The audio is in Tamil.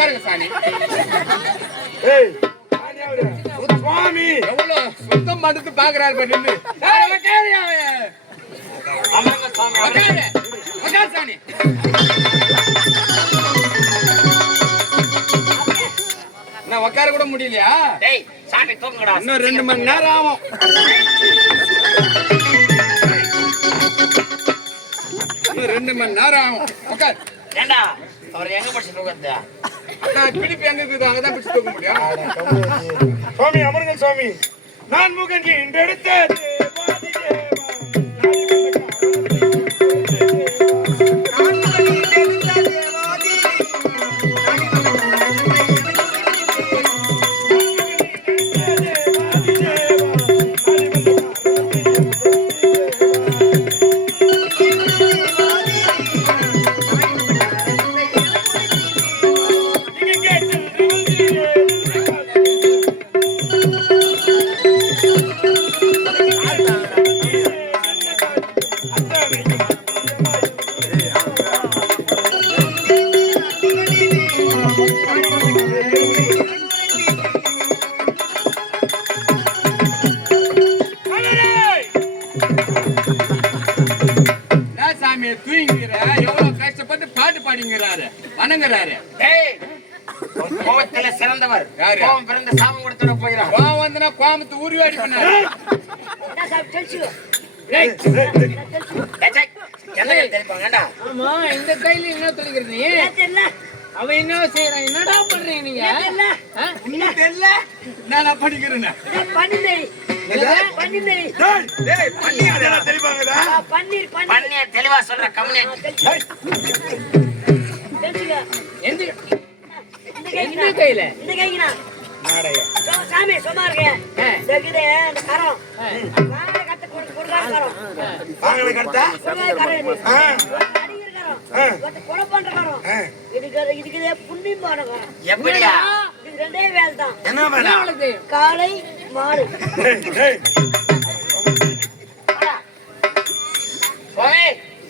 உட்காருங்க சாமி. ஏய் சுவாமி எவ்வளவு சுத்தம் பண்றது பாக்குறாரு பாரு. சாமி நான் உட்கார கூட முடியலையா? சாமி தூங்குடா. இன்னும் 2 மணி நேரம் ஆகும். இன்னும் 2 மணி நேரம் ஆகும். உட்கார். ஏண்டா அவர் எங்க படிச்சு தூங்குறதா? பிடிப்பு எங்க இருக்குது அங்கதான் பிடிச்சு தூக்க முடியும். சுவாமி அமருங்க சுவாமி. நான் முகன் எடுத்து தூங்குற எவ்வளவு கஷ்டப்பட்டு பாட்டு பாடிங்கிறாரு வணங்குறாரு. கோவத்துல சிறந்தவர் யாரு? கோவம் பிறந்த சாபம் கொடுத்துட போயிடும். கோவம் வந்தனா கோமத்து உருவாடி பண்ணாரு. ஆமா இந்த கையில என்ன சொல்லிக்கிறது நீ? அவன் என்ன செய்யறான்? என்னடா பண்றீங்க நீங்க? இன்னும் தெரியல நான் படிக்கிறேன். பன்னீர் தெளிவா சொல்ற கம்னே. எந்த கையில? சாமி சும்மா இருக்கேன். அந்த கரம் கத்து கொடுக்காரு கரம். வாங்கல கரெக்ட்டா? கொலை பண்ற கரம். இதுக்கு புண்ணியமான கரம். எப்படியா? இது ரெண்டே வேலை தான். என்ன வேலை? காலை மாடு. சுவாமி